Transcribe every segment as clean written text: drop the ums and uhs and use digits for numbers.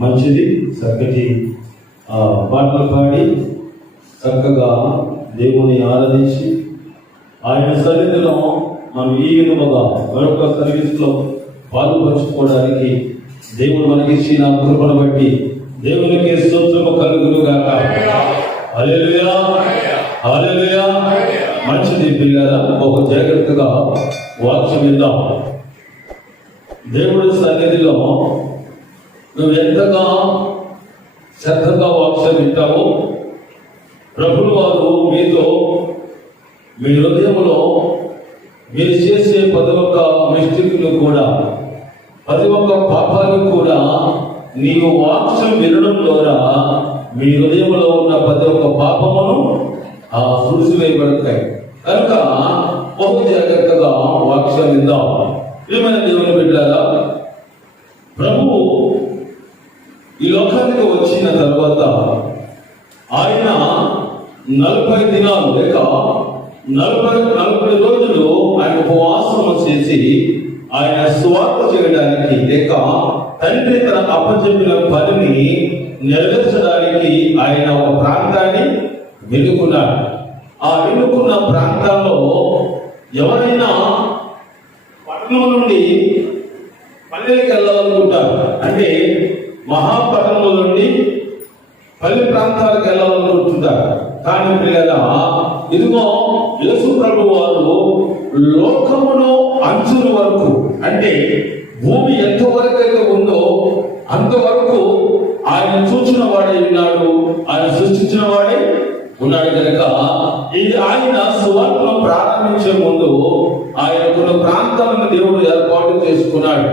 మంచిది, చక్కటి పాటలు పాడి చక్కగా దేవుని ఆరాధించి ఆయన సన్నిధిలో మనం ఈ విధముగా మరొక సర్వీస్లో పాల్పంచుకోవడానికి దేవుడు మనకిచ్చిన కృపను బట్టి దేవునికి స్తోత్రము కలుగునుగాక. హల్లెలూయా, హల్లెలూయా. మంచిది పిల్లరా, బహు జాగ్రత్తగా వాక్యం విందాం. దేవుడి సన్నిధిలో నువ్వు ఎంతగా శ్రద్ధగా వాక్యం వింటావో ప్రభువు వారు మీతో మీ హృదయంలో మీరు చేసే ప్రతి ఒక్క మిస్టేక్లు కూడా, ప్రతి ఒక్క పాపాలు కూడా నీవు వాక్యం వినడం ద్వారా మీ హృదయంలో ఉన్న ప్రతి ఒక్క పాపమును తుడిసివేయబడతాయి. కనుక బహు జాగ్రత్తగా వాక్యం విందాం. ఏమైనా దేవుని బిడ్డలారా, ప్రభువు ఈ లోకానికి వచ్చిన తర్వాత ఆయన 40 దినాలు లేక 40 రోజులు ఆయన ఉపవాసం చేసి ఆయన సువార్త చేయడానికి లేక తండ్రి తన అప్పచెప్పిన పనిని నెరవేర్చడానికి ఆయన ఒక ప్రాంతాన్ని వెనుకున్నాడు. ఆ వెనుకున్న ప్రాంతాల్లో ఎవరైనా పట్టణం నుండి పల్లెకి వెళ్ళాలనుకుంటారు, అంటే మహాపట్టణంలో నుండి పల్లె ప్రాంతాలకు వెళ్ళాలనుకుంటుంటారు. కానీ పిల్లలా, ఇదిగో యేసు ప్రభు వారు లోకమును అంచుల వరకు, అంటే భూమి ఎంతవరకు అయితే ఉందో అంతవరకు ఆయన చూచిన వాడే ఉన్నాడు, ఆయన సృష్టించిన వాడే ఉన్నాడు. కనుక ఇది ఆయన సువార్తను ప్రారంభించే ముందు ఆయన కొన్ని ప్రాంతాలను దేవుడు ఏర్పాటు చేసుకున్నాడు.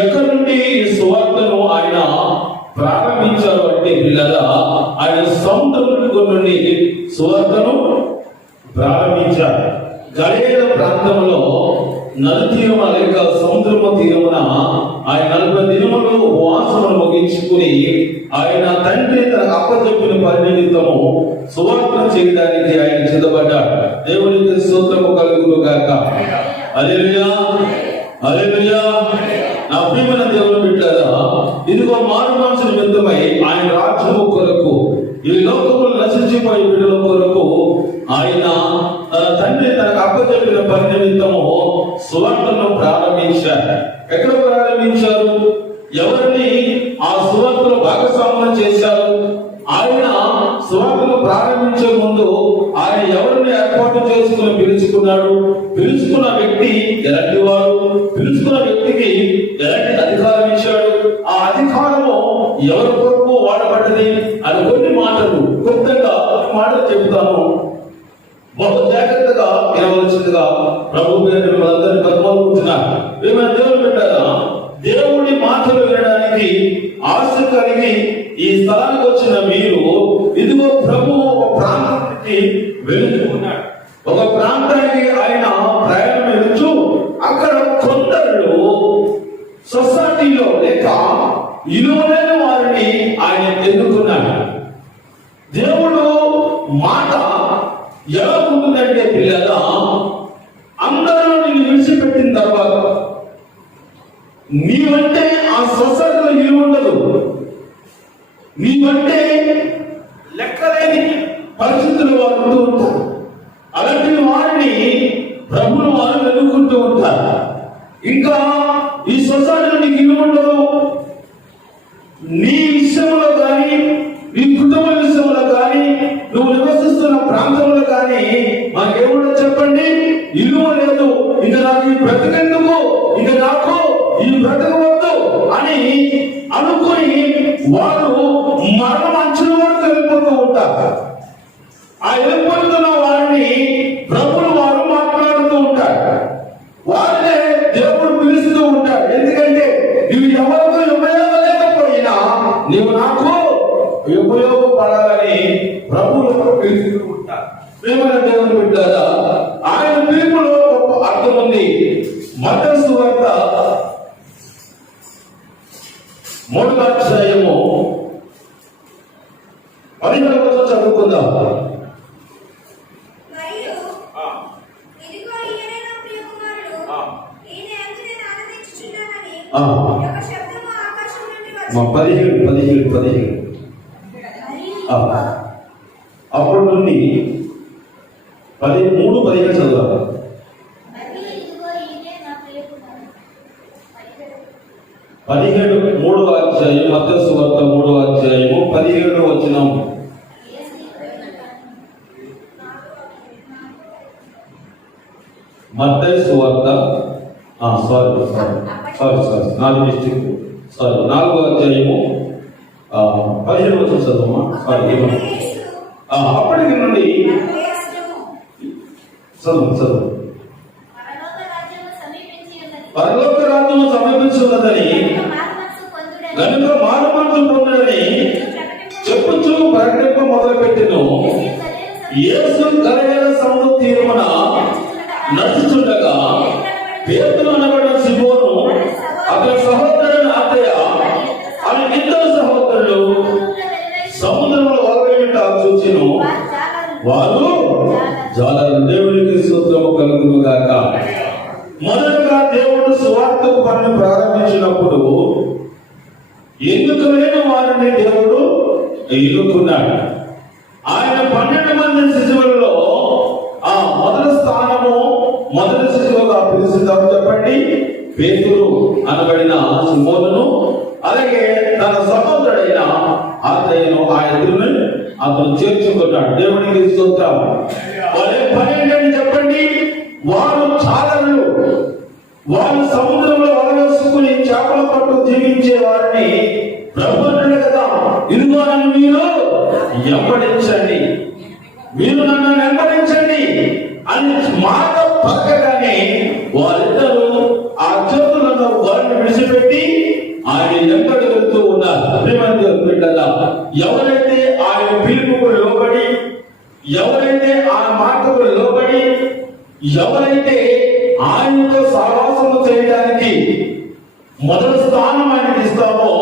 ఎక్కడి నుండి ఈ సువార్తను ఆయన ప్రారంభించారు అంటే పిల్లలా, ఆయన సముద్రం నుండి సువార్తను ప్రారంభించారు. గలిలయ ప్రాంతంలో నది తీరమ లేక సముద్రము తీరమున ఆయన 40 దినములు ఉపవాసమును ముగించుకుని ఆయన తండ్రి తన అప్పచెప్పిన పని నిమిత్తము సువార్తను చేయడానికి ఆయన సిద్ధపడ్డాడు. దేవునికి స్తోత్రము కలుగునుగాక. హల్లెలూయా, హల్లెలూయా. నా ప్రియమైన దేవుని బిడ్డలారా, ఇదిగో మారు మనసు నిమిత్తమై ఆయన రాజ్యము కొరకు, ఈ లోకములు నశించిపోయే బిడ్డల కొరకు ఆయన తండ్రి తనకు అప్పచెప్పిన పని నిమిత్తము సువార్తను ప్రారంభించారు. ఎక్కడ ప్రారంభించారు? ఎవరిని ఆ సువార్తలో భాగస్వామ్యం చేశారు? ఆయన సువార్తను ప్రారంభించే ముందు ఆయన ఎవరిని ఏర్పాటు చేసుకుని పిలుచుకున్నాడు? పిలుచుకున్న వ్యక్తి ఎలాంటి వాడు? పిలుచుకున్న వ్యక్తికి ఎలాంటి అధికారం ఇచ్చాడు? ఆ అధికారము ఎవరి కొరకు వాడబడ్డది అని కొన్ని మాటలు క్లుప్తంగా మాటలు చెబుతాను. బహు జాగ్రత్తగా వినవలసిందిగా ప్రభు పేరు మనందరినీ బతిమాలుకుంటున్నారు. ఏమైనా దేవుని బిడ్డలారా, దేవుడి మాటలు వినడానికి ఆశ కలిగి ఈ స్థలానికి వచ్చిన మీరు, ఇదిగో ప్రభు ఒక ప్రాంతానికి వెళుతూ ఉన్నాడు. ఒక ప్రాంతానికి ఆయన ప్రయాణం వెళుతూ అక్కడ కొందరు సొసైటీలో లేక ఇలువైన వారిని ఆయన ఎన్నుకున్నాడు. దేవుడు మాట ఎలా ఉంటుందంటే పిల్లలా, అందరూ నిన్ను విడిచిపెట్టిన తర్వాత నీవంటే ఆ సొసైటీలో ఇల్లు ఉండదు, నీవంటే లెక్కలేని పరిస్థితులు వారు ఉంటూ ఉంటారు. అలాంటి వారిని ప్రభువులు వారు వెతుక్కుంటూ ఉంటారు. ఇంకా ఈ సొసైటీలో నీకు ఇల్లు ఉండదు. నీ విషయంలో కానీ, నీ కుటుంబ విషయంలో కానీ, నువ్వు నివసిస్తున్న ప్రాంతంలో కానీ మాకేముండో చెప్పండి, ఇల్లు లేదు, ఇక నాకు ఈ బ్రతకెందుకు, ఇక నాకు ఈ బ్రతకవద్దు అని అనుకుని వారు మరణం అంచుల వరకు వెళ్ళిపోతూ ఉంటారు. ఆ వెళ్ళిపోతున్న వారిని ప్రభువులు వారు మాట్లాడుతూ ఉంటారు. వారినే దేవుడు పిలుస్తూ ఉంటాడు. ఎందుకంటే నువ్వు ఎవరికి ఉపయోగలేకపోయినా నీవు నాకు ఉపయోగపడాలని ప్రభువులు పిలుస్తూ ఉంటారు. ప్రియమైన దేవుని బిడ్డలారా, ఆయన పిలుపులో గొప్ప అర్థం ఉంది. మత్తయి సువార్త 3వ అధ్యాయము 17వ వచనం చదువుకుందాం. అప్పటి నుండి 13:15 చదవాలి. 3వ అధ్యాయం మత్తయి సువార్త 3వ అధ్యాయము 17వ వచనం. మత్తయి సువార్త 4వ అధ్యాయము 17వ వచనం చదువుమా. అప్పటికి నుండి చదువు. పరలోక రాజ్యము సమీపించున్నదని గనుక మారుమనసు పొందుడని చెప్పుచూ ప్రకటింప మొదలుపెట్టెను. యేసు గలిలయ సముద్ర తీరమున నడుచుచుండగా పేతురు అనబడిన సీమోను అతని సహోదరుని అత్తయ్య ఆమె ఇద్దరు సహోదరులు సముద్రంలో వలవేయుట చూచెను. వారు జాలరు. దేవునికి స్తోత్రము కలుగును గాక. మొదటగా దేవుడు సువార్తకు పనిని ప్రారంభించినప్పుడు ఎందుకు లేని వారిని దేవుడు ఎన్నుకున్నాడు. ఆయన 12 మంది శిశువులలో మొదటి శిశువుగా పిలుచుతారు. చెప్పండి. పేతురు అనబడిన సీమోనును అలాగే తన సహోదరుడైన అతను ఆ ఇద్దరుని అతను చేర్చుకున్నాడు. దేవునికి స్తోత్రం. వారి పని ఏంటని చెప్పండి. వారు చాలరులు. వారు సముద్రంలో వలవేసుకుని చేపల పట్టు జీవించే వారిని ప్రభు అంటాడు కదా, ఇదిగో నన్ను మీరు వెంబడించండి, మీరు నన్ను వెంబడించండి అని మాట పక్కగానే వారిద్దరూ ఆ చేతులను వారిని విడిచిపెట్టి ఆయన వెంబడి వెళ్తూ ఉన్నారు. ఎవరైతే ఆయన పిలుపుకు లోబడి, ఎవరైతే ఆ మాటకు లోబడి, ఎవరైతే ఆయనతో సహవాసము చేయడానికి మొదటి స్థానం ఆయనకి ఇస్తామో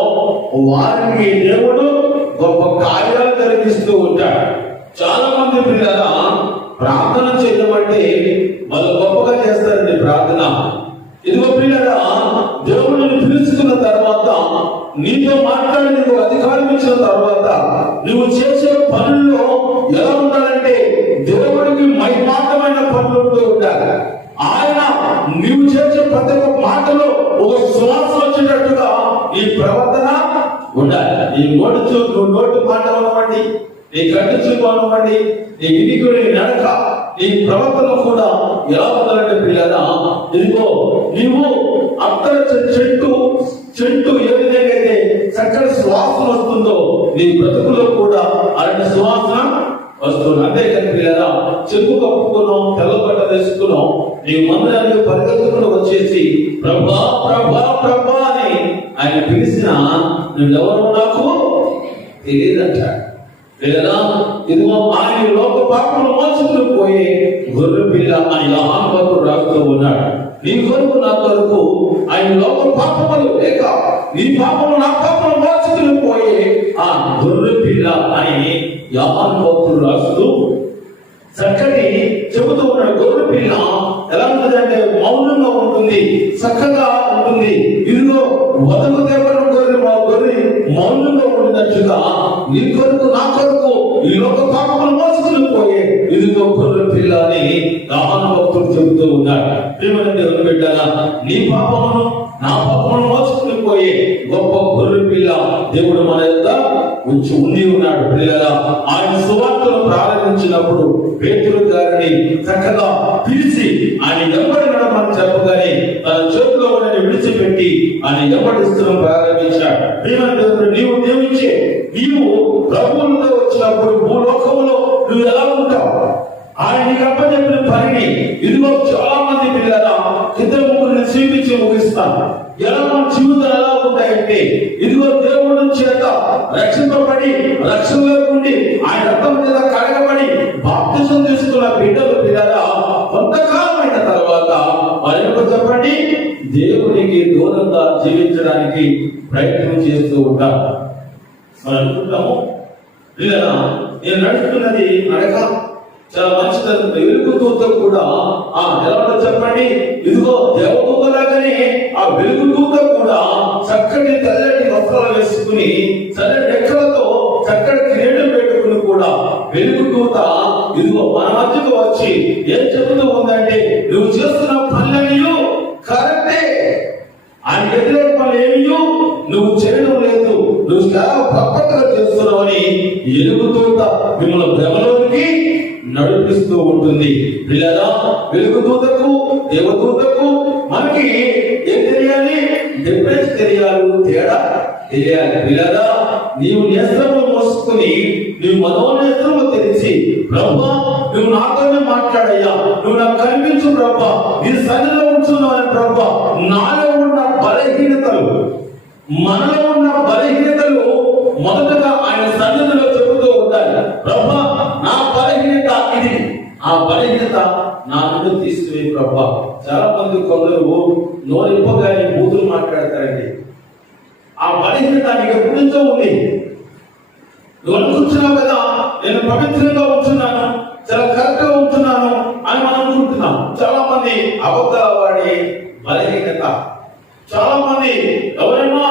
వారికి దేవుడు గొప్ప కార్యాలు జరిగిస్తూ ఉంటాడు. చాలా మంది పిల్లల ప్రార్థన చేయమంటే వాళ్ళు గొప్పగా చేస్తారండి ప్రార్థన. ఇదిగో పిల్లల, దేవుడిని పిలుచుకున్న తర్వాత, నీతో మాట్లాడి నీకు అధికారం ఇచ్చిన తర్వాత నువ్వు చేసే పనుల్లో ఎలా ఉండాలంటే దేవుడికి మహిమాతమైన పనులు ఉంటూ ఉండాలి. ఆయన నువ్వు చేసే ప్రతి ఒక్క మాటలో ఒక సువాసన వచ్చేటట్టుగా ఈ ప్రవర్తన ఉండాలి. ఈ నోటి మాట అవ్వండి, నీ కంటి చూపు అవ్వండి, నీ వినికుడి నడక, నీ ప్రవర్తన కూడా ఎలా ఉండాలంటే పిల్లల, ఇదిగో నువ్వు అత్తర చెట్టు ఏ విధంగా అయితే చక్కటి సువాసన వస్తుందో నీ బ్రతుకులో కూడా అలాంటి సువాసన వస్తుంది. అంతేకాని పిల్లల, చెక్కు కప్పుకున్నాం, తెల్ల బట్ట వేసుకున్నాం, నీ మందిరానికి పరిగెత్తుకుని వచ్చేసి ప్రభా ప్రభా ప్రభా అని ఆయన పిలిచిన నువ్వెవరో నాకు తెలియదంటాడు. లేదా ఇదిగో ఆయన లోక పాపములు మోసుకుని పోయే గొర్రె పిల్ల అని యోహాను భక్తుడు రాస్తూ ఉన్నాడు. నీ కొరకు నా కొరకు ఆయన లోక పాపములు లేక నీ పాపము నా పాపములు మోసుకుని పోయే ఆ గొర్రె పిల్ల అని యోహాను భక్తుడు రాస్తూ చక్కటి చెబుతూ ఉన్నాడు. గొర్రె పిల్ల ఎలా ఉంటుందంటే మౌనంగా ఉంటుంది, చక్కగా ఉంటుంది. ఇదిగో వదకు దేవడం గొర్రె మౌనంగా ఉండినట్టుగా నీ కొరకు నా కొరకు ఈ లోక పాపములు మోసుకుని పోయే ఇదిగో గొర్రె పిల్ల అని యోహాను భక్తుడు చెబుతూ ఉన్నాడు. ప్రియమైన దేవుని బిడ్డలారా, నీ పాపమును నా పాపమును మోసుకుని పోయే గొప్ప గొర్రె పిల్ల దేవుడు మన యొక్క ఉండి ఉన్నాడు. పిల్లల, ఆయన సువార్తను ప్రారంభించినప్పుడు పేతురు గారిని చక్కగా పిలిచి ఆయన వెంబడి నడమని చెప్పగానే తన చేతిలో ఉన్నది విడిచిపెట్టి ఆయన వెంబడిస్తూ ప్రారంభించాడు. దేవుడు నీవు దేవునిచ్చే నీవు ప్రభువులతో వచ్చినప్పుడు భూలోకములో నువ్వు ఎలా ఉంటావు? ఆయన అప్పచెప్పిన పనిని ఇదిగో చాలా మంది పిల్లల ఇద్దరు ముగ్గురిని చూపించి ముగిస్తాను. ఎలా మన జీవితాలు ఎలా ఉంటాయంటే ఇదిగో దేవుడు చేత రక్షింపబడి రక్షణలో ఉండి ఆయన రక్తం మీద కడగబడి బాప్తిసం తీసుకున్న బిడ్డలు పిల్లల కొంతకాలం అయిన తర్వాత వారి చెప్పండి దేవునికి దూరంగా జీవించడానికి ప్రయత్నం చేస్తూ ఉంటారు. మనం అనుకుంటాము ఇలా నేను నడుస్తున్నది నడక చాలా మంచిదని, వెలుగుతూతో కూడా ఎలా చెప్పండి, ఇదిగో దేవదూతలాగానే ఆ వెలుగుతూతో కూడా చక్కటి తెల్లటి వస్త్రాలు వేసుకుని చల్లటి రెక్కలతో చక్కటి కిరీటం పెట్టుకుని కూడా వెలుగుతూత ఇదిగో మన మధ్యకు వచ్చి ఏం చెబుతూ ఉందంటే, నువ్వు చేస్తున్న పనులనియు కరెక్టే, ఆయన వ్యతిరేక పనులు ఏమియో నువ్వు చేయడం లేదు, నువ్వు చాలా పక్కగా చేస్తున్నావని వెలుగుతూత మిమ్మల్ని భ్రమలోనికి నడిపిస్తూ ఉంటుంది. పిల్లరా, వెలుగుదూతకు దేవదూతకు మనకి ఏం తెలియాలి? డిఫరెన్స్ తెలియాలి, తేడా తెలియాలి. పిల్లరా, నీవు నేత్రము మోసుకుని నువ్వు మనోనేత్రము తెలిసి, ప్రభువా నువ్వు నాతోనే మాట్లాడయ్యా, నువ్వు నాకు కనిపించు ప్రభువా, నీ సన్నిధిలో ఉంచున్నావు ప్రభువా, నాలో ఉన్న బలహీనతలు, మనలో ఉన్న బలహీనతలు మొదటగా ఆయన సన్నిధిలో చెబుతూ ఉండాలి. ప్రభువా నా బలహీనత ఇది, ఆ బలహీనత నా నుండి తీసుకువే ప్రభువా. చాలా మంది కొందరు నోరిప్పగానే బూతులు మాట్లాడతారండి. ఆ బలహీనత నీకు ఎప్పటి నుంచో ఉంది. నువ్వు అనుకుంటున్నావు కదా, నేను పవిత్రంగా ఉంటున్నాను, చాలా కరెక్ట్ గా ఉంటున్నాను అని మనం అనుకుంటున్నాం. చాలా మంది అబద్ధాల వాడి బలహీనత. చాలా మంది ఎవరైనా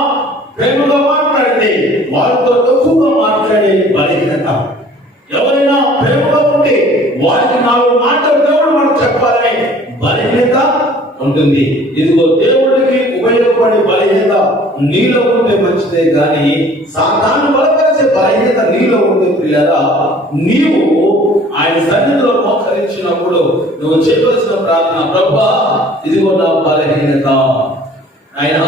ప్రేమగా మాట్లాడితే వారితో ఎక్కువగా మాట్లాడే బలహీనత. ఎవరైనా ప్రేమగా ఉంటే వారికి 4 మాటలు దేవుడు మనకు చెప్పాలని బలహీనత ఉంటుంది. ఇదిగో దేవుడికి ఉపయోగపడే బలహీనత నీలో ఉంటే మంచిదే, కానీ సాతాను బలపరిచే బలహీనత నీలో ఉంటే ప్రియులారా, నీవు ఆయన సన్నిధిలో మోకరించినప్పుడు నువ్వు చేయవలసిన ప్రార్థన, ప్రభువా ఇదిగో నా బలహీనత, ఆయన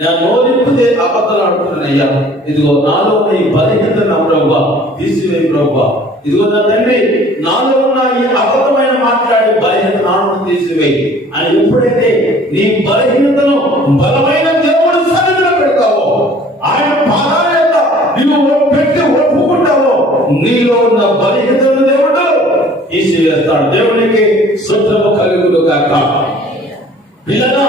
నేను నోరిప్పితే అబద్ధాలు ఆడుతున్నానయ్యా, ఇదిగో నాలో ఈ బలహీనత నా ప్రభువా తీసివేయి ప్రభువా, ఇదిగో నా తండ్రి నాలో ఉన్న ఈ అబద్ధమైన మాట్లాడే బలహీనత నాలో తీసివేయి అని ఎప్పుడైతే నీ బలహీనతను బలమైన దేవుడు సన్నిధిలో పెడతావో, ఆయన పాదాల యొక్క నీవు పెట్టి ఒప్పుకుంటావో, నీలో ఉన్న బలహీనతను దేవుడు తీసివేస్తాడు. దేవునికి స్తోత్రము కలుగును గాక. పిల్లలా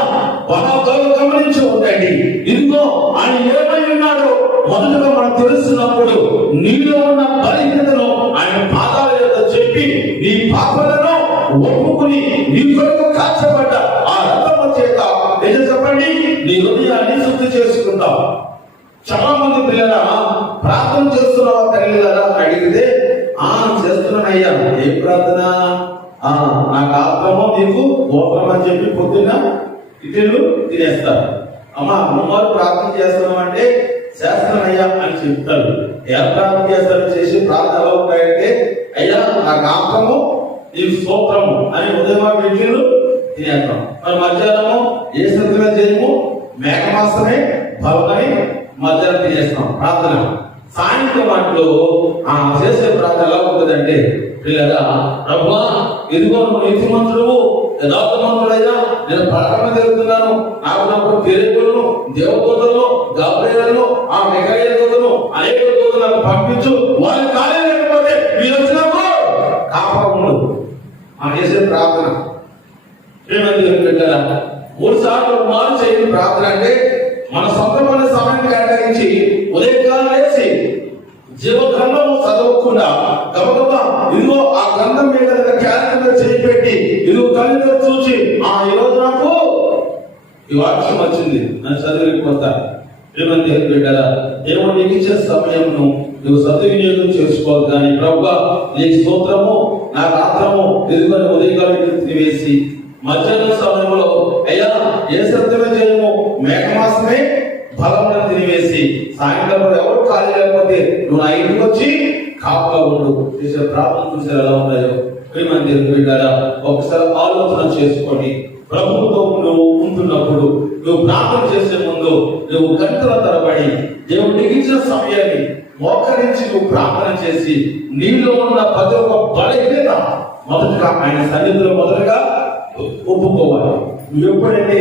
బాగా గమనించి ఉండండి. ఇదిగో ఆయన ఏమై ఉన్నాడో మొదటగా మనం తెలుస్తున్నప్పుడు నీలో ఉన్న బలహీనతను ఆయన పాదాల యొక్క చెప్పి నీ పాపలను ఒప్పుకుని నీ కొరకు కాచబడ్డ ఆ రక్తము చేత ఏదో చెప్పండి నీ హృదయాన్ని శుద్ధి చేసుకుంటావు. చాలా మంది పిల్లల ప్రార్థన చేస్తున్నావా తల్లిదారా అడిగితే చేస్తున్నానయ్యా. ఏ ప్రార్థన? నాకు ఆత్మమో నీకు గోత్రం అని చెప్పి పొద్దున్న ఇటీలు తినేస్తారు. అమ్మా అమ్మవారు ప్రార్థన చేస్తున్నాం అంటే చేస్తున్నానయ్యా అని చెప్తారు. ఏ ప్రార్థన చేస్తారు? చేసి ప్రార్థన ఎలా ఉంటాయంటే, అయ్యా నాకు ఆత్మము నీకు స్తోత్రము అని ఉదయం ఇటీలు తినేస్తాం. మరి మధ్యాహ్నము ఏ సంతగా చేయము మేఘమాసమే భవని మధ్యాహ్నం తినేస్తాం ప్రార్థన. సాయంత్రం వాటిలో చేసే ప్రార్థన ఎలా ఉంటుందంటే, పిల్లగా ప్రభువా ఇదిగో నువ్వు నీతిమంతుడు యథార్థమంతుడయ్యా, నేను పడకమ జరుగుతున్నాను, నాకు నాకు పేరులను దేవదూతలను గాబ్రియలను మిఖాయేలు దూతలను అనేక దూతలు నాకు పంపించు, వాళ్ళని ఖాళీ లేకపోతే మీరు వచ్చినప్పుడు కాపాడు చేసే ప్రార్థన. పెట్టారా 3 సార్లు మారు చేయని ప్రార్థన అంటే మన సొంతమైన సమయం కేటాయించి ఉదయకాలం వేసి జీవగ్రంథము చదవకుండా గబగబా ఇదిగో ఆ గ్రంథం మీద క్యాలెండర్ చేపెట్టి ఇదిగో తల్లితో చూసి ఈ రోజు నాకు ఈ వాక్యం వచ్చింది అని చదివిపోతారు. ఏమంటే బిడ్డరా, దేవుడు నీకు ఇచ్చే సమయంను నువ్వు సద్వినియోగం చేసుకోవాలి. కానీ ప్రభువా నీకు స్తోత్రము, నా రాత్రము ఇదిగో ఉదయకాలం వేసి మధ్యాహ్నం సమయంలో అయ్యా ఏ సత్యమే చేయము మేఘమాసమే బలములను తినివేసి సాయంత్రం ఎవరు ఖాళీ లేకపోతే నువ్వు నా ఇంటికి వచ్చి కాపుగా ఉండు. చేసే ప్రార్థన చూసారు ఎలా ఉన్నాయో. మంది బిడ్డారా, ఒకసారి ఆలోచన చేసుకొని ప్రభుత్వం నువ్వు ఉంటున్నప్పుడు నువ్వు ప్రార్థన చేసే ముందు నువ్వు గంటల తరబడి దేవుడు ఇచ్చిన సమయాన్ని మోకరించి నువ్వు ప్రార్థన చేసి నీలో ఉన్న ప్రతి ఒక్క బలహీనత మొదటగా ఆయన సన్నిధిలో మొదటగా ఒప్పుకోవాలి. నువ్వు ఎప్పుడైతే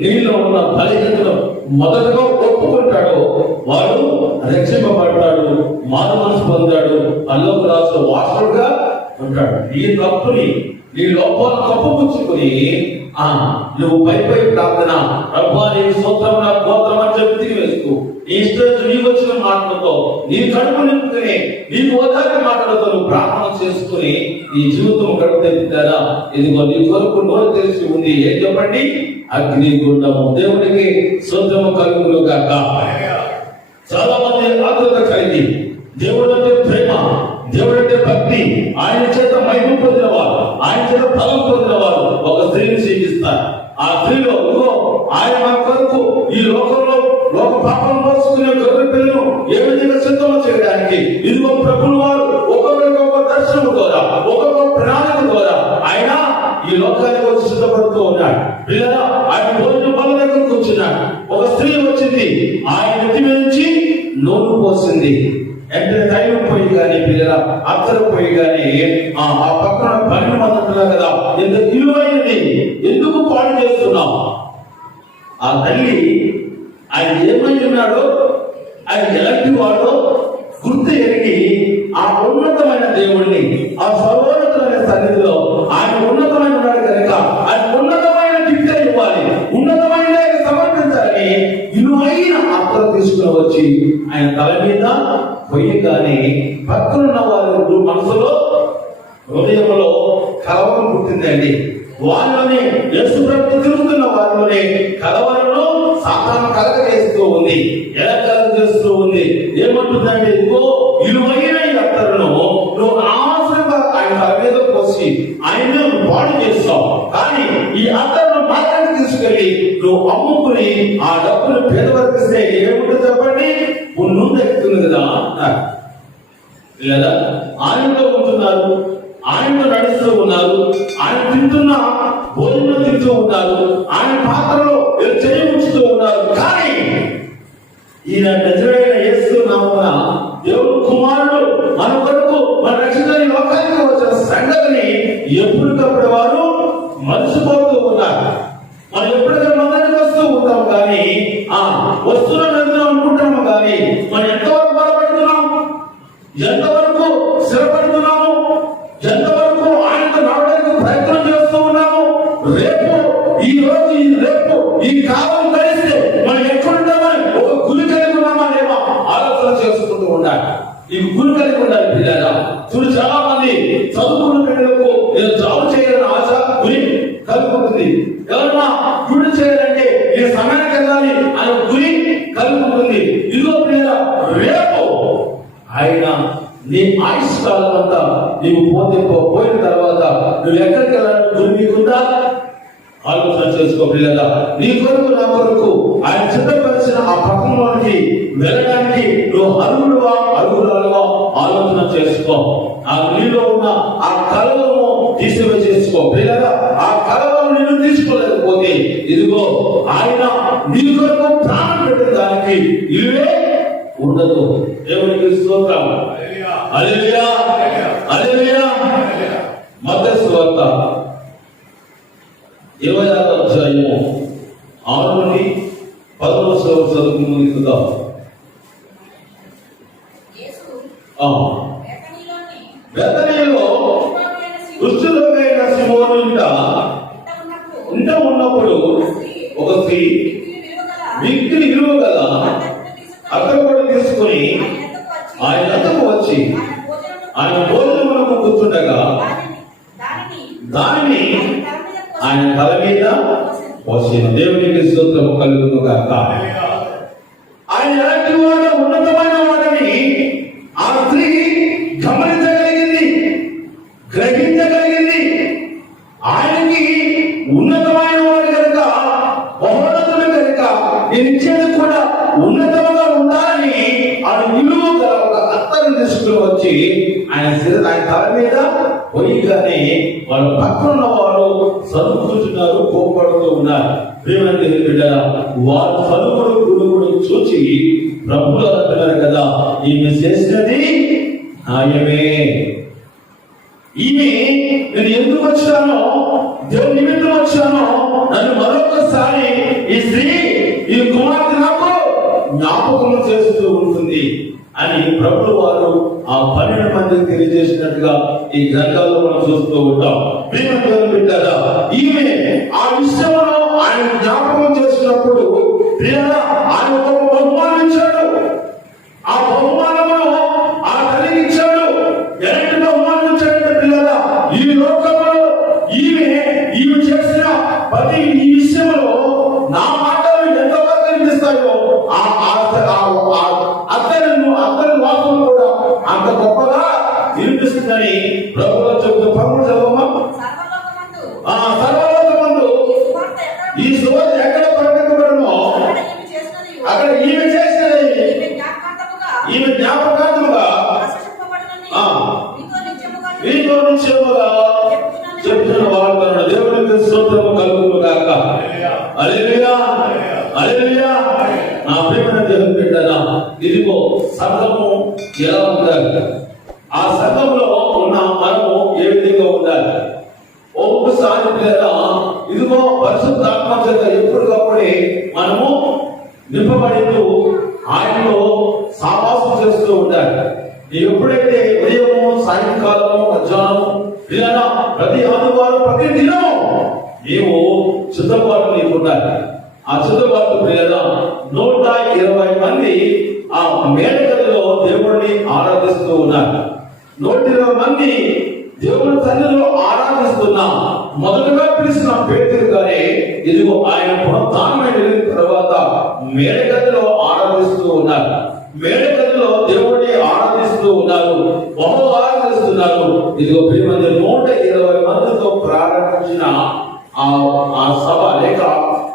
నీలో ఉన్న బలహీనతను మొదటగా ఒప్పుకుంటాడో వాడు రక్షింపబడతాడు, మారు మనసు పొందాడు, పరలోక రాజులో వారసుడుగా ఉంటాడు. నీ తప్పుని, నీ లోపాలు కప్పుపుచ్చుకొని నువ్వు పై ప్రార్థన, ప్రభువా నీకు స్తోత్రం, నా గోత్రం అని చెప్పి తిరిగి వేసుకో. నీ ఇష్టం నీకు వచ్చిన మాటలతో, నీ కడుపు నింపుకుని, నీకు ఓదార్పు మాటలతో నువ్వు ప్రార్థన చేసుకుని నీ జీవితం గడుపుతారా? ఇదిగో నీ కొరకు నోరు తెలిసి ఉంది. ఏం చెప్పండి? అగ్ని గుండము. దేవుడికి స్తోత్రము కలుగును గాక. చాలా మంది ఆత్మత కలిగి, దేవుడు అంటే ప్రేమ, దేవుడు అంటే భక్తి, ఆయన చేత మహిమ పొందిన వారు, ఆయన చేత ఫలం పొందిన వారు ఒక స్త్రీని సూచిస్తారు. ఆ స్త్రీలో ఆయన మన కొరకు ఈ లోకంలో లోక పాపం మోసుకునే గొర్రె పిల్లను ఏ విధంగా సిద్ధం చేయడానికి ఇదిగో ప్రభువు వారు ఒక్కొక్కరికి ఒక దర్శనం ద్వారా, ఒక్కొక్క ప్రణాళిక ద్వారా ఆయన ఈ లోకానికి వచ్చి సిద్ధపడుతూ ఉన్నాడు. పిల్లరా, ఆయన భోజన బల్ల దగ్గర కూర్చున్నాడు. ఒక స్త్రీ వచ్చింది, ఆయన నెత్తి నుంచి నూనె పోసింది. అంటే తైలం పోయి కానీ, పిల్లల అత్తరు పోయి కానీ, ఆ పక్కన 12 మంది అంటున్నారు కదా, ఎంత విలువైనది, ఎందుకు పాడు చేస్తున్నాం? ఆ తల్లి ఆయన ఏమై ఉన్నాడో, ఆయన ఎలాంటి వాడో గుర్తు ఎరిగి ఆ ఉన్నతమైన దేవుడిని, ఆ సర్వోన్నతమైన సన్నిధిలో ఆయన ఉన్నతమైన ఉన్నాడు కనుక ఆయన ఉన్నతమైన గిఫ్ట్ ఇవ్వాలి, ఉన్నతమైన సమర్పించాలని విలువైన అత్తరు తీసుకుని వచ్చి ఆయన తల మీద పొయ్యగానే పక్కనున్న వారి మనసులో, హృదయంలో కలవరం పుట్టిందండి. వారిలోనే యేసు ప్రభువు తిరుగుతున్న వారిలోనే కలవరంలో సాతాను కలగజేస్తూ ఉంది. ఎలా కలగజేస్తూ ఉంది? ఏమంటుందంటే, ఇదిగో విలువైన ఈ అత్తరును నువ్వు అనవసరంగా ఆయన తల మీద పోసి ఆయన పాడు చేస్తావు, కానీ ఈ అత్తరును మార్కెట్ తీసుకెళ్లి నువ్వు అమ్ముకుని ఆ డబ్బును పేదవర్తిస్తే ఏముంటుంది చెప్పండి? పుణ్యం ఎక్కుతుంది కదా. లేదా ఆయనతో ఉంటున్నారు, ఆయనతో నడుస్తూ ఉన్నారు, ఆయన తింటున్న భోజనం తింటూ ఉన్నారు, ఆయన పాత్రలో చేయి ఉంచుతూ ఉన్నారు. కానీ ఈయన నిజమైన యేసు నామమున దేవుడు కుమారుడు మన కొరకు, మన రక్షణ లోకానికి వచ్చిన సంగతిని ఎప్పటికప్పుడు వారు మర్చిపోతూ ఉన్నారు. మనం ఎప్పుడైనా మందరికి వస్తూ ఉంటాం కానీ, వస్తున్నాం ఎందుకు అనుకుంటాము కానీ, మనం ఎంతవరకు బలపడుతున్నాం, ఎంతవరకు స్థిరపడుతున్నాము, ఎంతవరకు ఆయనతో రావడానికి ప్రయత్నం చేస్తూ ఉన్నాము. రేపు ఈ రోజు రేపు ఈ కాలం కలిస్తే మనం ఎక్కడుంటామని ఒక గురి కలిగి ఉన్నామా లేమా ఆలోచన చేసుకుంటూ ఉండాలి. ఈ గురి కలిగి ఉండాలి. పిల్లరా, చూడు, చాలా మంది చదువుకున్న పిల్లలకు ఏదో జాబ్ చేయాలని ఆశ, గురి కలుగుతుంది. ఎవరన్నా గుడి చేయాలంటే ఈ సమయానికి వెళ్ళాలి అనే గురి కలుగుతుంది. ఇదిగో పిల్లరా, రేపు ఆయన నీ ఆయుష్ కాలం అంతా నీవు పోయిన తర్వాత నువ్వు ఎక్కడికి వెళ్ళాలని గురి మీకుందా? ఆలోచన చేసుకో పిల్లల. నీ కొరకు నా కొరకు ఆయన సిద్ధపరిచిన ఆ పథకంలోనికి వెళ్ళడానికి నువ్వు అరుగురాలుగా ఆలోచన చేసుకో. ఆ నీలో ఉన్న ఆ కలవము తీసివేసేసుకో పిల్లల. ఆ కలవము నేను తీసుకోలేకపోతే ఇదిగో ఆయన నీ కొరకు ప్రాణం పెట్టిన దానికి ఇవే ఉండదు. దేవునికి స్తోత్రం. హల్లెలూయా, హల్లెలూయా. మత్తయి సువార్త 26వ అధ్యాయము 6 నుండి 11వ చదువుకుని కదా. బెతనీలో కుష్ఠరోగైన సీమోను ఇంట ఉన్నప్పుడు ఒక స్త్రీ మిక్కిలి విలువ గల అత్తరు కూడా తీసుకుని ఆయన వద్దకు వచ్చి ఆయన భోజనమునకు కూర్చుండగా దానిని ఆయన తల మీద పోసిన. దేవునికి స్తోత్రము కలుగును గాక. ఆయన ఎలాంటి వాడు, ఉన్నతమైన వాడని ఆ స్త్రీ గమనించగలిగింది, గ్రహించగలిగింది. ఆయనకి ఉన్నతమైన వాడు కనుక, మహోన్నతుడు కనుక, నేను ఇచ్చేది కూడా ఉన్నతంగా ఉండాలని ఆయన విలువ గల ఒక అత్తరు తీసుకుని వచ్చి ఆయన తల మీద పోయిగానే వాళ్ళు పక్కన వారు సరుకుతున్నారు, కోపడుతూ ఉన్నారు. వారు సరుకుడు గురువుడు చూచి ప్రభువులు అంటున్నారు కదా, ఈమె చేసినది న్యాయమే. ఈమె నేను ఎందుకు వచ్చానో, దేవుని నిమిత్తం వచ్చానో, నన్ను మరొకసారి ఈ స్త్రీ, ఈ కుమార్తె నాకు జ్ఞాపకం పాపము చేస్తూ ఉంటుంది అని ప్రభువు వారు ఆ 12 మందికి తెలియజేసినట్టుగా ఈ గ్రంథాల్లో మనం చూస్తూ ఉంటాం. బిడ్డారా, ఈమె ఆ విషయంలో ఆయన జ్ఞాపకం చేసినప్పుడు ఆయన ఒక బహుమానం ఇచ్చాడు. ఆ బహుమానమును ఆ తల్లికి ఇచ్చాడు. ఎలాంటి బహుమానం ఇచ్చాడంటే పిల్లల, ఈ లోకంలో ఈమె చేసిన ప్రతి ఈ విషయంలో నా మాటలు ఎంతవరకు కనిపిస్తాయో అతని వాసన కూడా అంత గొప్పగా వినిపిస్తుందని ప్రభుత్వం చెబుతూ పరుగు చదవమ్మా. సర్వలోకమందు ఈ సువార్త ఎక్కడ ప్రకటింపబడునో అక్కడ ఈమె చేసినది ఈమె జ్ఞాపకార్థముగా మీతో నిశ్చయముగా చెప్తున్న వాగ్దానం. దేవునికి స్తోత్రము కలుగును గాక. హల్లెలూయా, హల్లెలూయా. నా ప్రియమైన దేవుని బిడ్డలారా, ఇదిగో సంఘము ఎలా ఉండాలి, ఆ సంఘంలో ఉన్న మనము ఏ విధంగా ఉండాలి. ఒక్కసారి పిల్లరా, ఇదిగో పరిశుద్ధాత్మ చేత ఎప్పటికప్పుడే మనము నింపబడుతూ ఆయనలో సావాసం చేస్తూ ఉండాలి. ఎప్పుడైతే ఉదయము, సాయంకాలము, మధ్యాహ్నం పిల్లరా, ప్రతి ఆదివారం, ప్రతి దినము నీవు సిద్ధపాటు నీకు ఉండాలి. ఆ సిద్ధపాటు పిల్లరా 120 మంది ఆ మేడగదిలో దేవుడిని ఆరాధిస్తూ ఉన్నారు. 120 మంది దేవుని సన్నిధిలో ఆరాధిస్తున్నా మొదటగా పిలిచిన పేతురు గారే ఇదిగో ఆయన పునరుత్థానమై వెళ్ళిన తర్వాత మేడగదిలో ఆరాధిస్తూ ఉన్నారు. మేడగదిలో దేవుడిని ఆరాధిస్తూ ఉన్నారు, బహు ఆరాధిస్తున్నారు. ఇదిగో 120 మందితో ప్రారంభించిన ఆ సభ లేక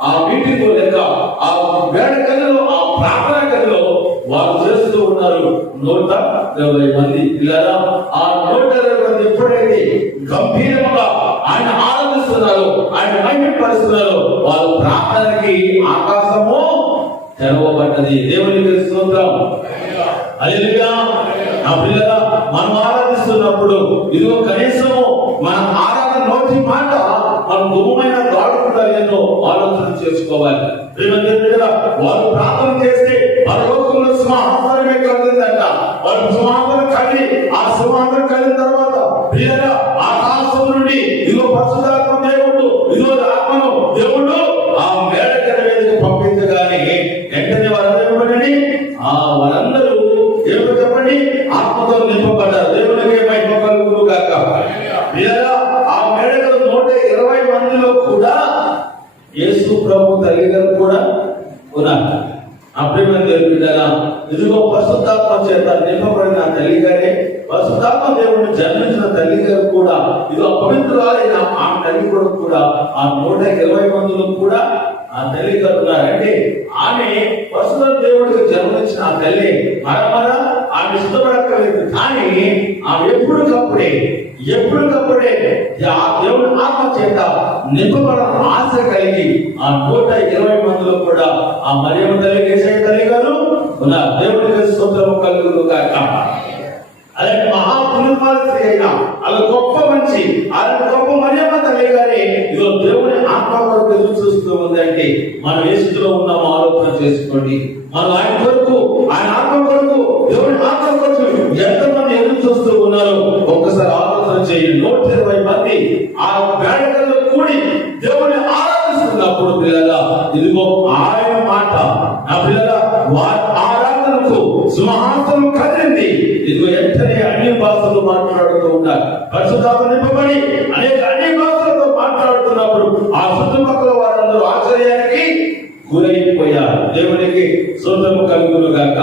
ఆ మీటింగ్ లేక ఆ మేడగదిలో ఆ ప్రార్థన గదిలో వారు చేస్తూ ఉన్నారు 120 మంది. పిల్లరా, ఆ 120 మంది ఎప్పుడైతే గంభీరంగా ఆయన ఆరాధిస్తున్నారు, ఆయన మహిమపరుస్తున్నారు, వారు ప్రార్థనకి ఆకాశము తెరవబడ్డది. దేవునికి స్తోత్రం, హల్లెలూయా. నా పిల్లరా, మనం ఆరాధిస్తున్నప్పుడు ఇదిగో కనీసం మన ఆరాధన నోటి మాట మనం గుమ్మమైన దాడుకుంటారేనో ఆలోచన చేసుకోవాలి. వారు ప్రార్థన చేస్తే పరలోకంలో సింహాసనమే కలిగిందంట. వారు సింహాసనం కలిగి ఆ సింహాసనం కలిగిన తర్వాత ప్రియరా ఆకాశం నుండి ఇదిగో పరిశుద్ధాత్మ దేవుడు, ఇదిగో ఆత్మను దేవుడు ఆ మేడగది మీదకి పంపించగానే వెంటనే వారందరూ వారందరూ ఏమిటో చెప్పండి, ఆత్మతో నింపబడ్డారు. దేవునికి మహిమ కలుగును గాక. ప్రియరా, ఆ మేడగది 120 మందిలో కూడా యేసు ప్రభు తల్లిగారు కూడా ఉన్నారు. అప్పుడే తెలియదా, ఇదిగో పరిశుద్ధాత్మ చేత నింపబడిన తల్లి గారే, పరిశుద్ధాత్మ దేవుడిని జన్మించిన తల్లి గారు కూడా, ఇది అపవిత్రులైన ఆ తల్లి కూడా ఆ 120 మందిలో కూడా ఆ తల్లి గారు ఉన్నారు. అంటే ఆమె పరిశుద్ధ దేవుడికి జన్మించిన ఆ తల్లి మరమర ఆమె ఇష్టపడక్కర్లేదు. కానీ ఆమె ఎప్పటికప్పుడే ఆ దేవుడి ఆత్మ చేత నింపబడిన ఆశ కలిగి ఆ 120 మందిలో కూడా ఆ మరియమ్మ తల్లి, యేసయ్య తల్లి గారు ఉన్నారు. దేవుడికి స్తోత్రము కలుగును గాక. అలాంటి మహాపుణ్యమాలి అయినా అలా గొప్ప మంచి అలాంటి గొప్ప మరియమ్మ తల్లి గారి ఇదో దేవుని ఆత్మ కొరకు ఎదురు చూస్తూ ఉందంటే మనం ఏ స్థితిలో ఉన్నామో ఆలోచన చేసుకోండి. మనం ఆయన కొరకు, ఆయన ఆత్మ కొరకు, దేవుని ఆత్మ కొరకు ఎంతమంది ఎదురు చూస్తూ ఉన్నారు ఒక్కసారి ఆలోచన చేయండి. 120 మంది ఆ వేడుకల్లో కూడి దేవుని ఆరాధిస్తున్నప్పుడు పిల్లల ఇదిగో ఆయన మాట, నా పిల్లల వారి ఆరాధనకు సింహాసనం కదిలింది. ఇదిగో వెంటనే అన్ని భాషలు మాట్లాడుతూ ఉన్నారు. పరిశుద్ధాత్మ నింపబడి అనేక అన్ని భాషలతో మాట్లాడుతున్నప్పుడు ఆ చుట్టుపక్కల వారందరూ ఆశ్చర్యానికి గురైపోయారు. దేవునికి స్తోత్రము కలుగును గాక.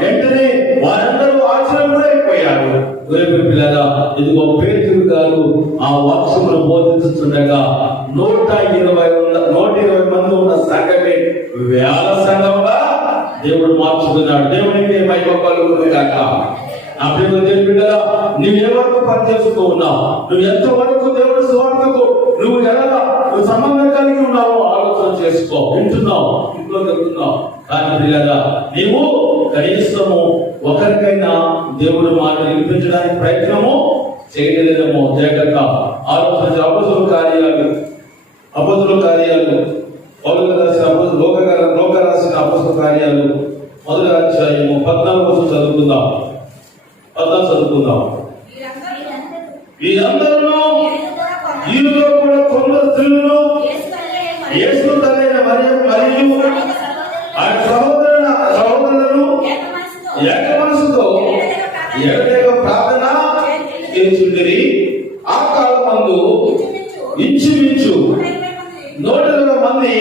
వెంటనే వారందరూ ఆశ్చర్యం గురైపోయారు. గురైపోయి పిల్లల ఇదిగో పేతురు గారు ఆ వాక్యమును బోధించుతుండగా 120 మంది ఉన్న సంఘమే వేల సంఘంగా దేవుడు మార్చుతున్నాడు. దేవునికి మహిమ కలుగును గాక. నా ప్రియమైన దేవుని బిడ్డలారా, నువ్వు ఏ వరకు పనిచేస్తూ ఉన్నావు, నువ్వు ఎంతవరకు దేవుడి సువార్తకు నువ్వు సంబంధం కలిగి ఉన్నావో ఆలోచన చేసుకో. వింటున్నావు, ఇంట్లో వెళ్తున్నావు, కానీ పిల్లరా నీవు కనీసము ఒకరికైనా దేవుడి మాట వినిపించడానికి ప్రయత్నము చేయలేదేమో. జాగ్రత్త ఆలోచన. అపోస్తుల కార్యాలు లోక రాసిన అపోస్తుల కార్యాలు మొదటి అధ్యాయము 14 చదువుకుందాం. 14 చదువుకుందాం. వీరందరూ వీరిలో కూడా కొందరు స్త్రీలను యేసు తల్లైన మరియు ఆయన సహోదరులను ఏక మనసుతో ఏకదేవ ప్రార్థన చేయుచుండిరి. ఆ కాలమందు ఇంచుమించు 120 మంది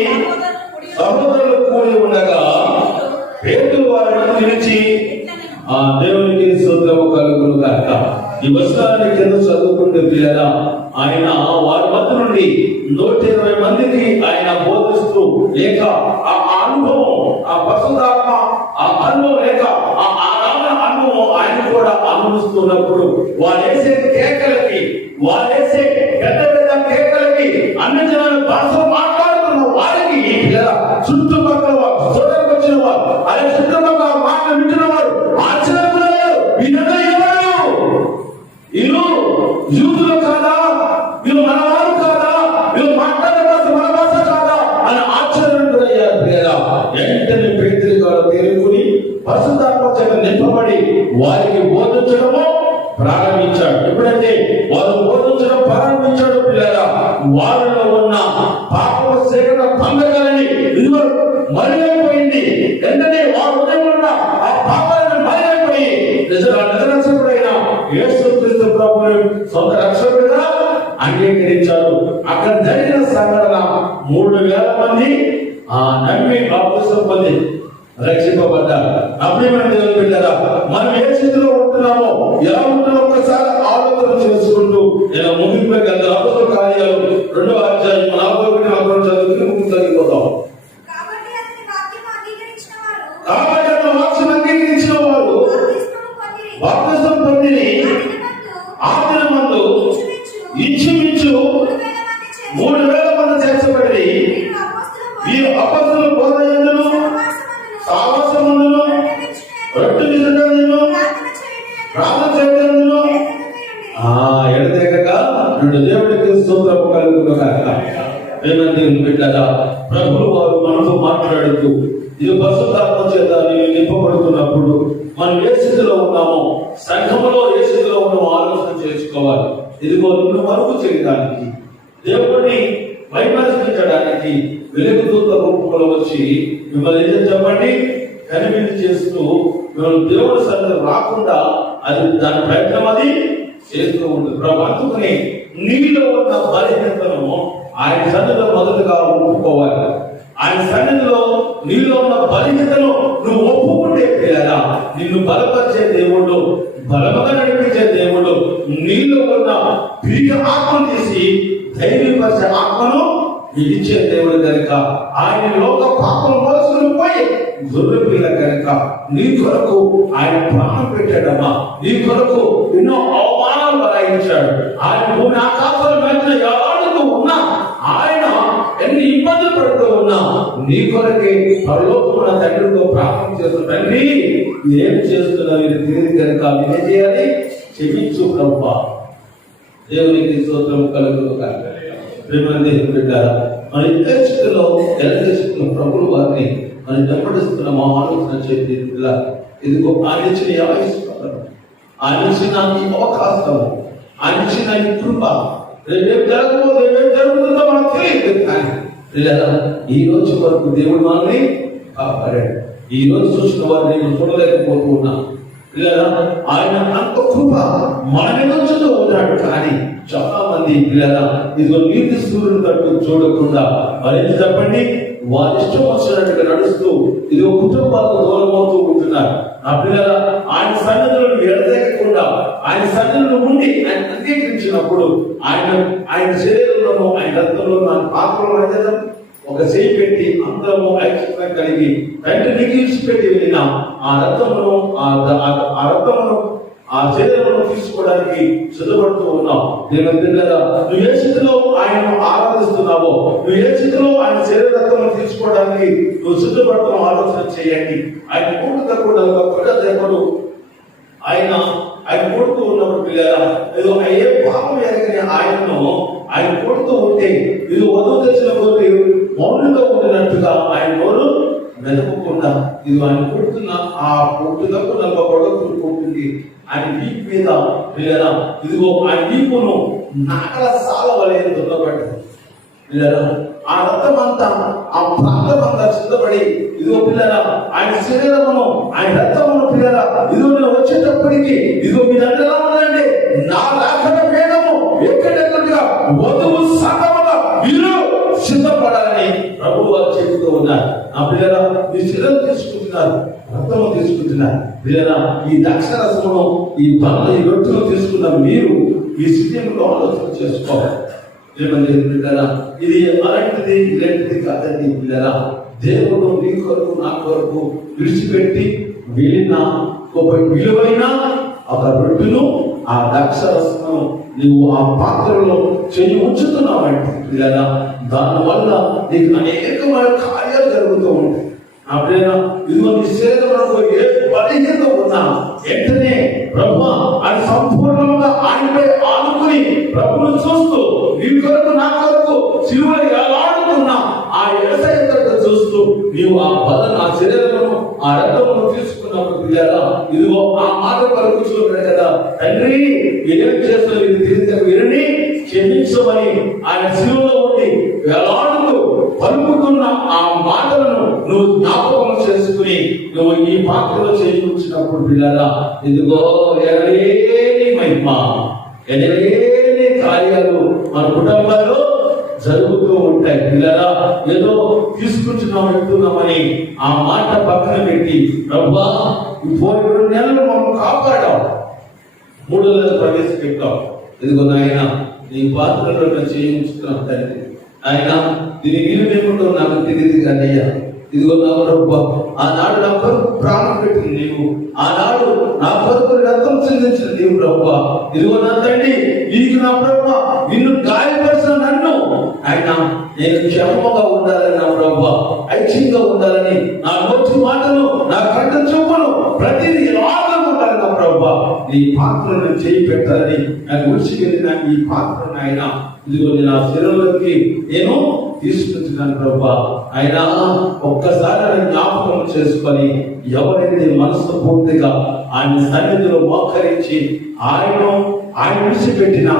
సహోదరులు కూడి ఉండగా పేతురు వారిని పిలిచి, దేవునికి స్తోత్రము కలుగును గాక. ఈ వచనాన్ని కింద చదువుకుంటే పిల్లరా, ఆయన వారి మధ్య నుండి 120 మందికి ఆయన బోధిస్తూ లేక ఆ అనుభవం, ఆ పరిశుద్ధాత్మ ఆ అనుభవం లేక ఆ అనుభవం ఆయన కూడా అనుభవిస్తున్నప్పుడు వారేసే కేకలకి, వారేసే పెద్ద పెద్ద కేకలకి అన్ని జనాలు భాషలో మాట్లాడుతున్న వారికి చుట్టుపక్కల వారు, చూడడానికి వచ్చిన వారు, ఆయన చుట్టుపక్కల మాటలు వింటున్న వారు ఆశ్చర్యపోయారు. వీళ్ళందరూ ఎవరు? వీళ్ళు యూదులు కాదా? వీళ్ళు మన వారు కాదా? వీళ్ళు మాట్లాడే భాష మన భాష కాదా అని ఆశ్చర్యపోయారు. వెంటనే పేతురు గారు తేరుకుని పరిశుద్ధాత్మ చేత నింపబడి వారికి బోధించడము ప్రారంభించాడు. ఎప్పుడైతే వారు బోధించడం ప్రారంభించాడు పిల్లరా, వారిలో ఉన్న పాప సేకరణ పండగలని మరుగైపోయింది. వెంటనే వారు ఉదయం ఉన్న ఆ పాపాలను మరుగైపోయి నిజరక్షకుడైన యేసుక్రీస్తు ప్రభువుని సొంత రక్షకుడిగా అంగీకరించారు. అక్కడ జరిగిన సంఘటన 3,000 మంది నమ్మి బాప్తిసం పొంది రక్షింపబడ్డారు. అభిమాన దేవుని బిడ్డలారా, మనం ఏ స్థితిలో ఉంటున్నామో, ఎలా ఉంటున్నామో ఒకసారి ఆలోచన చేసుకుంటూ నేను ముగింపుకి వెళ్తాను. అపోస్తలుల కార్యాలు 2వ అధ్యాయం 41 చదువుకుని చదివిపోతాం. కాబట్టి అతను వాక్యం అంగీకరించిన వారు బాప్తిసం పొందిరి. ఆ దినమందు ఇంచుమించు 3,000 మంది చేర్చబడి వీరు అపొస్తలుల బోధ యందును సావాసమందును రొట్టె విసర్జనను ప్రార్థన చేయడంలో ఎడతెగక దేవుడికి స్తోత్రము కలుగును గాక. దేవుని బిడ్డలారా, ప్రభువు వారు మనతో మాట్లాడుతూ ఇది పరిశుద్ధాత్మ చేత నీవు నింపబడుతున్నప్పుడు మనం ఏ స్థితిలో ఉన్నామో, సంఘములో ఏ స్థితిలో ఉన్నామో ఆలోచన చేసుకోవాలి. ఇదిగో నిన్ను మరుగు చేయడానికి, దేవుడిని వైమర్శించడానికి వెలుగు దూత రూపంలో వచ్చి మిమ్మల్ని ఏం చెప్పండి కనిపించి చేస్తూ మిమ్మల్ని దేవుడి సన్నిధికి రాకుండా అది దాని ప్రయత్నం అది చేస్తూ ఉంటుంది. అందుకని నీలో ఉన్న బలహీనతను ఆయన సన్నిధిలో మొదటగా ఒప్పుకోవాలి. ఆయన సన్నిధిలో నీలో ఉన్న బలహీనతను నువ్వు ఒప్పుకుంటే పిల్లరా, నిన్ను బలపరిచే దేవుడు, బలముగా నడిపించే దేవుడు నీలో ఉన్న ప్రియ ఆత్మను తీసి ధైర్యపరిచే ఆత్మను ఇచ్చే దేవుడు కనుక ఆయన లోక పాపం మోసుకుని పోయి గొర్రె పిల్ల కనుక నీ కొరకు ఆయన ప్రాణం పెట్టాడమ్మా. నీ కొరకు ఎన్నో అవమానాలు బలాయించాడు. ఆయన భూమి ఆకాశాల మధ్య ఎలాడుతూ ఉన్నా, ఆయన ఎన్ని ఇబ్బందులు పడుతూ ఉన్నా నీ కొరకే పరలోకమున తండ్రితో ప్రార్థన చేస్తున్న తండ్రి ఏం చేస్తున్నావు ఇది తెలియదు కనుక ఏం చేయాలి? క్షమించు ప్రభువా. దేవునికి స్తోత్రం కలుగును గాక. దేవుని బిడ్డలారా, మన ఏ స్థితిలో ఎలా చేసుకున్న ప్రభువు వారిని మనం వెంబడిస్తున్న ఆలోచన చేతి ఇదిగో ఆయన ఇచ్చిన ఆయుష్కాలం, ఆయన ఇచ్చిన అవకాశము, ఆయన ఇచ్చిన కృప, రేపేం జరగబోదు, రేపేం జరుగుతుందో మనకు తెలియదు. కానీ ఈ రోజు వరకు దేవుడు మనల్ని కాపాడాడు. ఈ రోజు చూసిన వారిని నేను చూడలేకపోతూ ఉన్నా. ఆయన అంత కృప మన మీద ఉంచుతూ ఉన్నాడు. కానీ చాలా మంది పిల్లల ఇదిగో నీతి సూర్యుడు తట్టు చూడకుండా మరేం చెప్పండి, వారి ఇష్టం వచ్చినట్టుగా నడుస్తూ ఇదిగో కుటుంబాలకు దూరమవుతూ ఉంటున్నారు. ఆ పిల్లల ఆయన సన్నిధిలో ఎడతెగకుండా ఆయన సన్నిధిలో ఉండి ఆయన అంగీకరించినప్పుడు ఆయన శరీరంలోనూ ఆయన రక్తంలోనూ ఆయన పాత్రలో ఒక చేయి పెట్టి అందరము ఐక్యత కలిగి తండ్రిని విడిచిపెట్టి వెళ్ళిన ఆ రక్తమును ఆ శరీరమును తీసుకోవడానికి సిద్ధపడుతూ ఉన్నావు. దేవుని బిడ్డలారా, నువ్వు ఏ స్థితిలో ఆయనను ఆరాధిస్తున్నావో, నువ్వు ఏ స్థితిలో ఆయన శరీర రక్తమును తీసుకోవడానికి నువ్వు సిద్ధపడుతున్న ఆలోచన చేయండి. ఆయన కూడుతకుండా దేవుడు ఆయన కొడుతూ ఉన్నప్పుడు పిల్లరా, ఏదో ఏ పాపం ఎరగని ఆయన కొడుతూ ఉంటే ఇది వధువు తెచ్చిన కొద్ది మౌనంగా ఉండినట్టుగా ఆయన నోరు మెదపకుండా ఇది ఆయన కొడుతున్న ఆ కొట్టులకు నల్ల కొడుకు కొట్టింది ఆయన వీపు మీద పిల్లరా, ఇదిగో ఆయన వీపును నాకల సాల వలె దున్నబడింది పిల్లరా. ఆ రక్తం అంతా ఆ ప్రాంతం అంతా చిందబడి ఇదిగో పిల్లరా ఆయన శరీరమును ఆయన రక్తమును పిల్లరా ఇదిగో నేను వచ్చేటప్పటికి ఇదిగో మీ దగ్గర ఉండండి, నా రాకడ వేగము ఎక్కడెక్కడిగా వధువు సగముగా మీరు సిద్ధపడాలని ప్రభువు వారు చెబుతూ ఉన్నారు. ఆ పిల్లరా మీ శరీరం తీసుకుంటున్నారు, రక్తము తీసుకుంటున్నారు పిల్లరా. ఈ ద్రాక్షరసమును ఈ బండ్ల ఈ రొట్టెను తీసుకున్న మీరు ఈ స్థితిలో ఆలోచన చేసుకోవాలి. ఏమని పిల్లరా, ఇది అలాంటిది ఇలాంటిది కాదండి పిల్లరా. దేవుడు నీ కొరకు నా కొరకు విడిచిపెట్టి వెళ్ళిన ఒక విలువైన ఒక రొట్టెను ఆ ద్రాక్షరసమును నువ్వు ఆ పాత్రలో చెయ్యి ఉంచుతున్నావంటే పిల్లరా, దానివల్ల నీకు అనేకమైన కార్యాలు జరుగుతూ ఉంటాయి. అప్పుడైనా ఇదిగో నీ శరీరంలో ఏ బలహీనత ఉన్నా వెంటనే ప్రభు ఆయన సంపూర్ణంగా ఆయనపై ఆనుకుని ప్రభును చూస్తూ నీ కొరకు నా కొరకు సిలువలో ఎలాడుతున్నా ఆ యేసయ్య చూస్తూ నీవు ఆ బలను ఆ శరీరమును ఆ రక్తమును తీసుకున్నప్పుడు పిల్లరా ఇదిగో ఆ మాట పలుకుతున్నాడు కదా, తండ్రి ఏం చేస్తున్న ఇది తిరిగి వీరిని క్షమించమని ఆయన సిలువలో ఉండి ఎలాడుతూ పలుకుతున్న ఆ మాటలను నువ్వు జ్ఞాపకం చేసుకుని నువ్వు ఈ పాత్రలో చేయించినప్పుడు పిల్లరా ఇదిగో ఎనలేని మహిమ ఎనలేని కార్యాలు మన కుటుంబాల్లో జరుగుతూ ఉంటాయి పిల్లరా. ఏదో తీసుకుంటున్నాం వెళ్తున్నామని ఆ మాట పక్కన పెట్టి ప్రభువా ఈ 2 నెలలు మనం కాపాడాం, 3 నెలలు ప్రవేశపెట్టాం. ఇదిగో నాయన నీ పాత్రలో నేను చేయించుకున్నాను తండ్రి, ఆయన దీని నిలువేముంటో నాకు తెలియదు కానీ అయ్యా ఇదిగో నా ప్రభు ఆనాడు నా కొరకు ప్రాణం పెట్టింది నీవు, ఆనాడు నా కొరకు రక్తం చెందించిన నీవు ప్రభు. ఇదిగో నా తండ్రి నీకు నా ప్రభు నిన్ను గాయపరిచిన నన్ను ఆయన నేను క్షేమంగా ఉండాలని నా ప్రభు, ఐక్యంగా ఉండాలని నా నోటి మాటలు నా కంట చూపును ప్రతిదీ లాగా ఉండాలి నా ప్రభు. నీ పాత్రను చేయి పెట్టాలని నాకు విడిచిపెట్టిన ఈ పాత్రను ఆయన ఇదిగో నేను ఆ శరీరంలోకి నేను తీసుకుంటున్నాను ప్రభా. ఆయన ఒక్కసారి ఆయన జ్ఞాపకం చేసుకొని ఎవరైతే మనసు పూర్తిగా ఆయన సన్నిధిలో మోకరించి ఆయన విడిచిపెట్టిన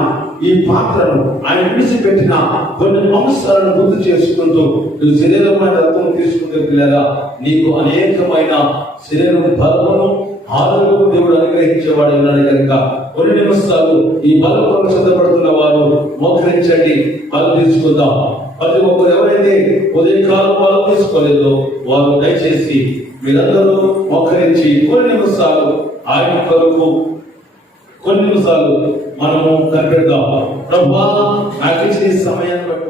ఈ పాత్రను ఆయన విడిచిపెట్టిన కొన్ని అంశాలను గుర్తు చేసుకుంటూ నువ్వు శరీరమైన రక్తం తీసుకుంటే పిల్లరా నీకు అనేకమైన శరీరం బలమును ఆరోగ్యం దేవుడు అనుగ్రహించేవాడు ఉన్నాడు కనుక కొన్ని నిమిషాలు ఈ బలం సిద్ధపడుతున్న వారు మోకరించండి, బలం తీసుకుందాం. ప్రతి ఒక్కరు ఎవరైతే ఉదయకాలం బలం తీసుకోలేదో వారు దయచేసి మీరందరూ మోకరించి కొన్ని నిమిషాలు ఆయన కొరకు కొన్ని నిమిషాలు మనము కనిపెడదాం. ప్రభువా నాకు ఇచ్చిన సమయాన్ని బట్టి